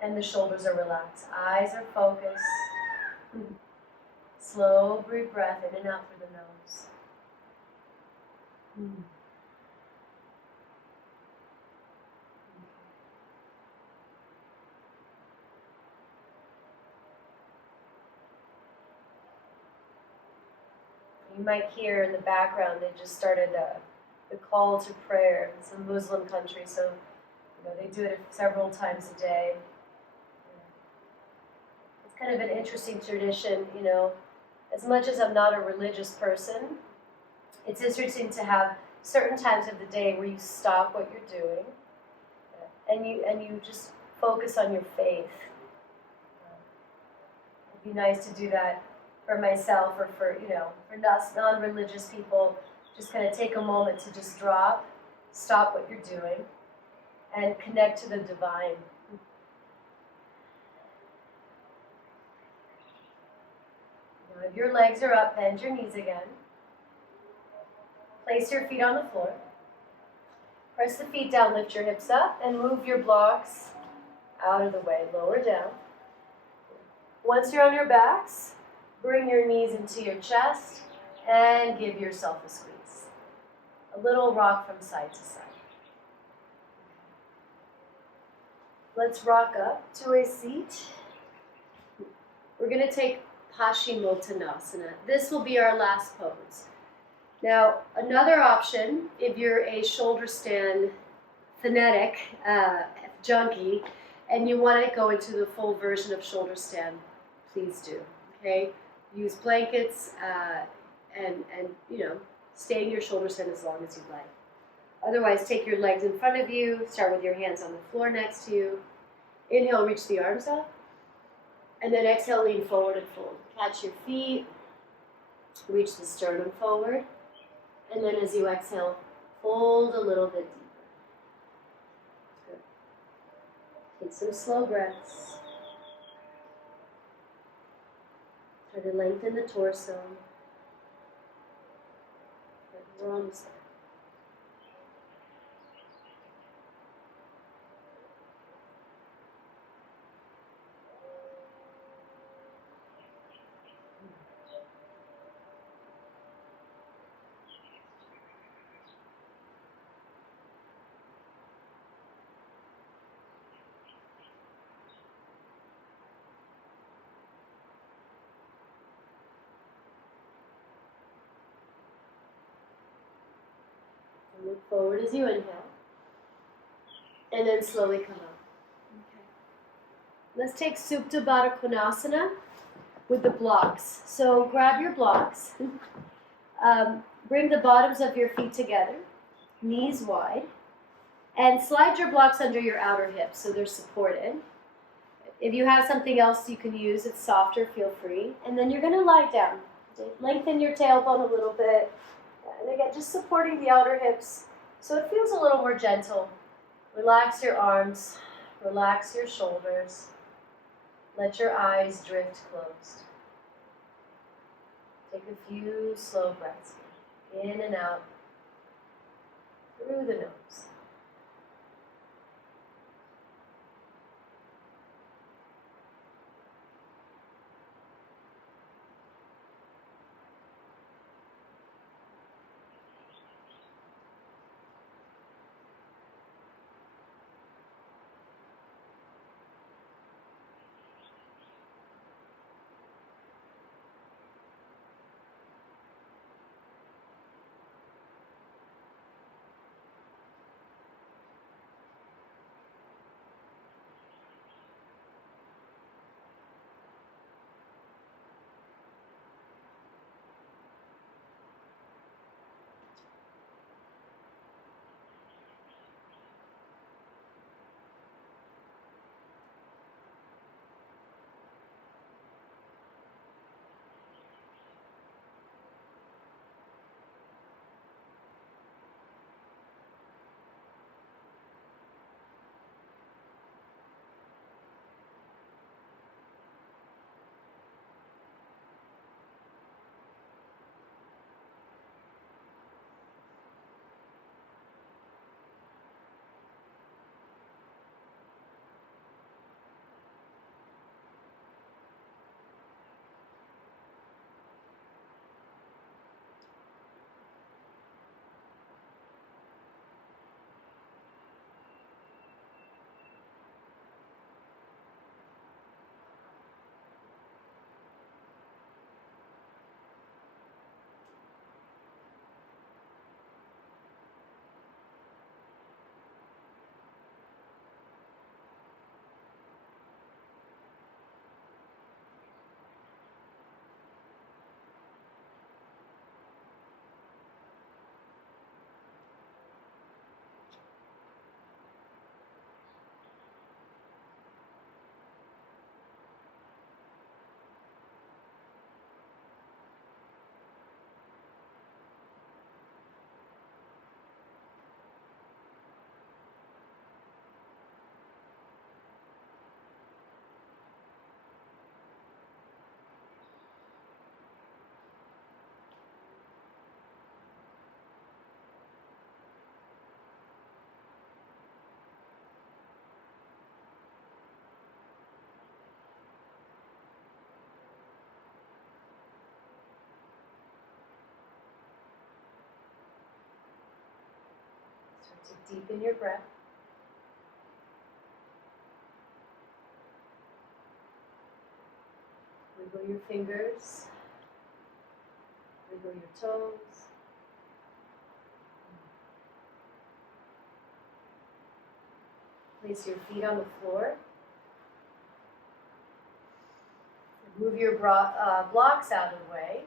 and the shoulders are relaxed. Eyes are focused. Slow breath in and out through the nose. You might hear in the background they just started the call to prayer. It's a Muslim country, so they do it several times a day. It's kind of an interesting tradition, As much as I'm not a religious person, it's interesting to have certain times of the day where you stop what you're doing and you just focus on your faith. It'd be nice to do that for myself or for non-religious people. Just kind of take a moment to just stop what you're doing, and connect to the divine. Now, if your legs are up, bend your knees again. Place your feet on the floor. Press the feet down, lift your hips up, and move your blocks out of the way, lower down. Once you're on your backs, bring your knees into your chest and give yourself a squeeze. A little rock from side to side. Let's rock up to a seat. We're going to take Paschimottanasana. This will be our last pose. Now, another option, if you're a shoulder stand fanatic, junkie, and you want to go into the full version of shoulder stand, please do. Okay? Use blankets and stay in your shoulder stand as long as you'd like. Otherwise, take your legs in front of you. Start with your hands on the floor next to you. Inhale, reach the arms up. And then exhale, lean forward and fold. Catch your feet. Reach the sternum forward. And then as you exhale, fold a little bit deeper. Good. Take some slow breaths. Try to lengthen the torso. Good. We're almost there. Look forward as you inhale, and then slowly come up. Okay. Let's take Supta Baddha Konasana with the blocks. So grab your blocks, bring the bottoms of your feet together, knees wide, And slide your blocks under your outer hips so they're supported. If you have something else you can use, it's softer, feel free. And then you're going to lie down. Lengthen your tailbone a little bit. And again, just supporting the outer hips so it feels a little more gentle. Relax your arms, relax your shoulders. Let your eyes drift closed. Take a few slow breaths here, in and out, through the nose. To deepen your breath. Wiggle your fingers. Wiggle your toes. Place your feet on the floor. Move your blocks out of the way.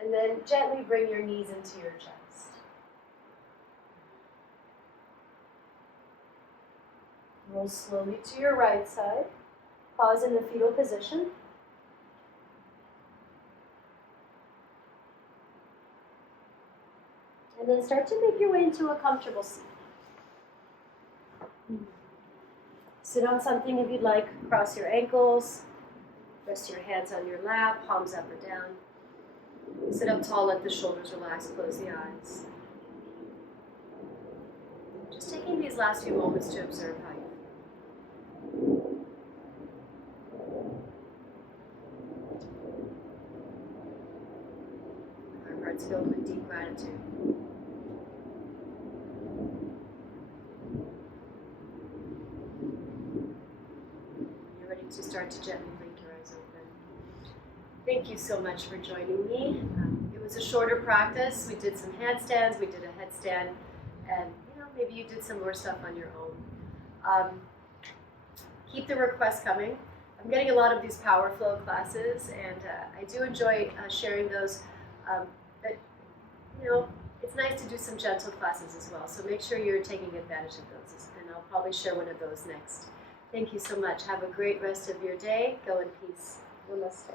And then gently bring your knees into your chest. Roll slowly to your right side. Pause in the fetal position. And then start to make your way into a comfortable seat. Sit on something if you'd like. Cross your ankles. Rest your hands on your lap, palms up or down. Sit up tall, let the shoulders relax, close the eyes. Just taking these last few moments to observe how you feel. Our hearts filled with deep gratitude. You're ready to start to gently blink your eyes open. Thank you so much for joining me. It was a shorter practice. We did some handstands, we did a headstand, and maybe you did some more stuff on your own. Keep the requests coming. I'm getting a lot of these power flow classes, and I do enjoy sharing those. But it's nice to do some gentle classes as well. So make sure you're taking advantage of those, and I'll probably share one of those next. Thank you so much. Have a great rest of your day. Go in peace. Namaste.